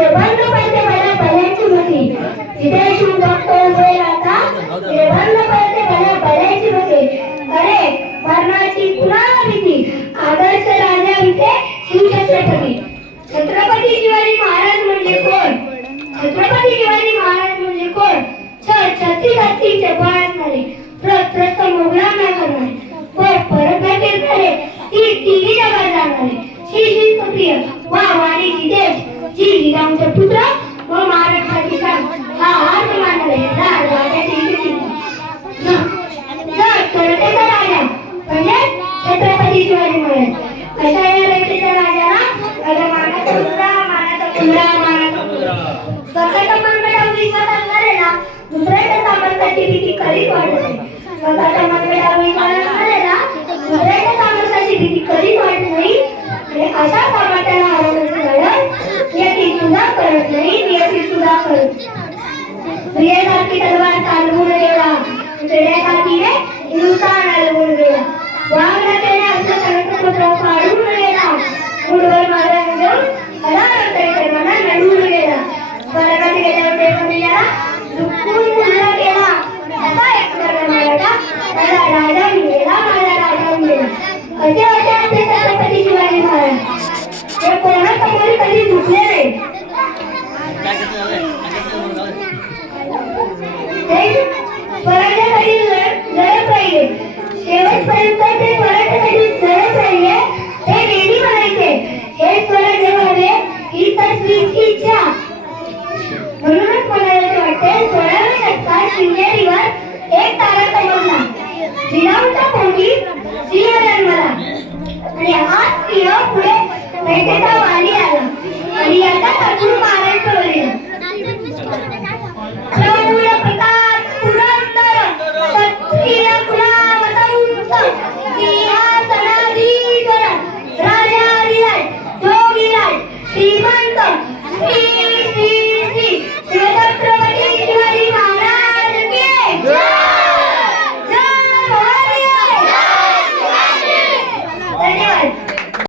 ते बंद पडते भल्या भल्यांची भीती जिथे शिव भक्त उभे राहतात ते बंद पडते भल्या भल्यांची भीती अरे मरणाची पुन्हा भीती आदर्श राजा विखे शिवछत्रपती छत्रपती शिवाजी महाराज म्हणजे कोण छत्रपती शिवाजी महाराज म्हणजे कोण छत्तीस हत्तीचे बळ असणारे त्रस्त मोगलांना करणारे परत भेटणारे ती तिन्ही जगात जाणारे श्री प्रिय वा वाणी जितेश जी जिजाऊंचे पुत्र व महाराष्ट्राची शान हा हात मानणारे राज राजाची इच्छा जनतेचा राजा म्हणजे छत्रपती शिवाजी महाराज अशा या रयतेच्या राजाला माझ्या मानाचा मुद्रा मानाचा मुद्रा स्वतःच्या मनगटावर विश्वास असणाऱ्याला दुसऱ्याच्या सामर्थ्याची भीती कधीच वाटत नाही स्वतःच्या मनगटावर विश्वास असणाऱ्याला दुसऱ्याच्या सामर्थ्याची भीती कधीच वाटत नाही आणि अशा सामर्थ्याला हरवण्याची लढत याची सुद्धा करत नाही याची सुद्धा करत प्रियसारखी तलवार चालवून गेला प्रियसारखीने हिंदुस्थान हलवून गेला वाघनाथ्याने आपलं कनकपुत्र फाडून गेला मुठभर मारून घेऊन हरारकर्मांना नडून गेला स्वर्गात गेल्यावर देवमियाला झुकून पुन्हा केला असा एक मराठा त्याला राजा मिळेला माझा राजा मिळेला असे होते आपले छत्रपती शिवाजी महाराज हे कोणासमोर कधी झुकले नाही स्वराज्यासाठी लढत राहिले शेवटपर्यंत ते स्वराज्यासाठी लढत राहिले हे नेहमी म्हणायचे हे स्वराज्य व्हावे ही तर श्रीची इच्छा म्हणूनच म्हणायला वाटते 16व्या शतकात शिवनेरीवर एक तारा चमकला जिजाऊंच्या पोटी सिंह जन्मला आणि हा सिंह पुढे भेटेचा वाणी आला आणि याचा कठोर महाराष्ट्र